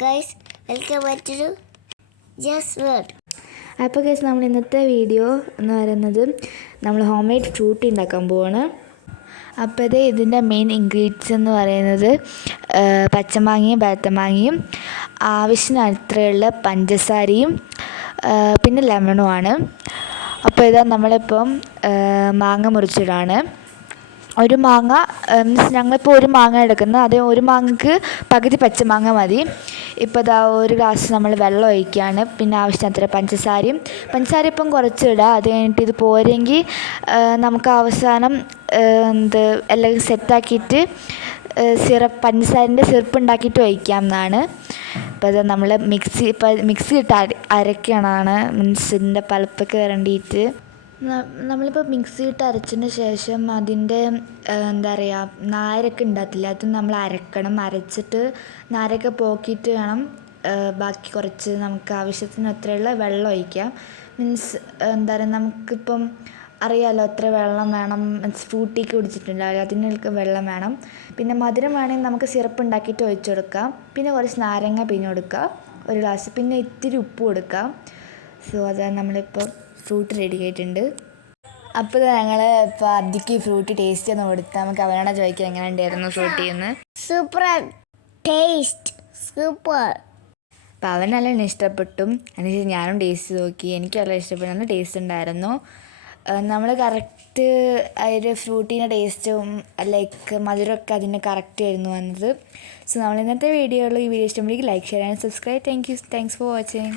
Guys welcome back to just word. അപ്പോൾ guys നമ്മൾ ഇന്നത്തെ വീഡിയോ എന്ന് പറയുന്നത് നമ്മൾ ഹോം മെയ്ഡ് ഫ്രൂട്ടി ഉണ്ടാക്കാൻ പോവാണ്. അപ്പോൾ ഇതിൻ്റെ മെയിൻ ഇൻഗ്രീഡിയൻസ് എന്ന് പറയുന്നത് പച്ചമാങ്ങയും ബത്തമാങ്ങയും ആവശ്യത്തിന് അത്രയുള്ള പഞ്ചസാരയും പിന്നെ ലെമണുമാണ്. അപ്പോൾ ഇതാ നമ്മളിപ്പം മാങ്ങ മുറിച്ചിടാണ്. ഒരു മാങ്ങ മീൻസ് ഞങ്ങളിപ്പോൾ ഒരു മാങ്ങ എടുക്കുന്നത്, അതേ ഒരു മാങ്ങക്ക് പകുതി പച്ചമാങ്ങ മതി. ഇപ്പോൾ ഇതാ ഒരു ഗ്ലാസ് നമ്മൾ വെള്ളം ഒഴിക്കുകയാണ്. പിന്നെ ആവശ്യത്തിന് പഞ്ചസാര ഇപ്പം കുറച്ചിടുക. അത് കഴിഞ്ഞിട്ട് ഇത് പോരെങ്കിൽ നമുക്ക് അവസാനം എല്ലാം സെറ്റാക്കിയിട്ട് പഞ്ചസാരൻ്റെ സിറപ്പ് ഉണ്ടാക്കിയിട്ട് ഒഴിക്കാം എന്നാണ്. അപ്പോൾ അത് നമ്മൾ മിക്സി ഇട്ട് അരയ്ക്കണതാണ്, മീൻസ് ഇതിൻ്റെ പൾപ്പൊക്കെ വേണ്ടിയിട്ട്. നമ്മളിപ്പോൾ മിക്സി ഇട്ട് അരച്ചതിന് ശേഷം അതിൻ്റെ നാരൊക്കെ ഉണ്ടാകത്തില്ല, അത് നമ്മൾ അരച്ചിട്ട് നാരൊക്കെ പോക്കിയിട്ട് വേണം ബാക്കി കുറച്ച് നമുക്ക് ആവശ്യത്തിന് അത്രയുള്ള വെള്ളം ഒഴിക്കാം. മീൻസ് നമുക്കിപ്പം അറിയാമല്ലോ എത്ര വെള്ളം വേണം. മീൻസ് ഫ്രൂട്ടിക്ക് കുടിച്ചിട്ടുണ്ടാവില്ല, അതിനൊക്കെ വെള്ളം വേണം. പിന്നെ മധുരം വേണമെങ്കിൽ നമുക്ക് സിറപ്പ് ഉണ്ടാക്കിയിട്ട് ഒഴിച്ചു കൊടുക്കാം. പിന്നെ കുറച്ച് നാരങ്ങ പിഴിഞ്ഞ് കൊടുക്കുക, ഒരു ഗ്ലാസ്. പിന്നെ ഇത്തിരി ഉപ്പ് കൊടുക്കാം. സോ അതാണ് നമ്മളിപ്പോൾ ഫ്രൂട്ട് റെഡി ആയിട്ടുണ്ട്. അപ്പോൾ ഞങ്ങൾ ഇപ്പോൾ അതിക്ക് ഫ്രൂട്ട് ടേസ്റ്റ് ഒന്ന് കൊടുത്താൽ നമുക്ക് അവനാണ് ചോദിക്കുക എങ്ങനെ ഉണ്ടായിരുന്നു ഫ്രൂട്ടി എന്ന്. Super taste, super. അപ്പോൾ അവൻ നല്ല ഇഷ്ടപ്പെട്ടു. അതിനുശേഷം ഞാനും ടേസ്റ്റ് നോക്കി, എനിക്ക് വളരെ ഇഷ്ടപ്പെട്ടു, നല്ല ടേസ്റ്റ് ഉണ്ടായിരുന്നു. നമ്മൾ കറക്റ്റ് ഒരു ഫ്രൂട്ടീൻ്റെ ടേസ്റ്റും ലൈക്ക് മധുരമൊക്കെ അതിന് കറക്റ്റ് ആയിരുന്നു വന്നത്. സോ നമ്മൾ ഇന്നത്തെ വീഡിയോയിൽ ഈ വീഡിയോ ഇഷ്ടപ്പെടുമെങ്കിൽ like, share and subscribe. Thanks for watching.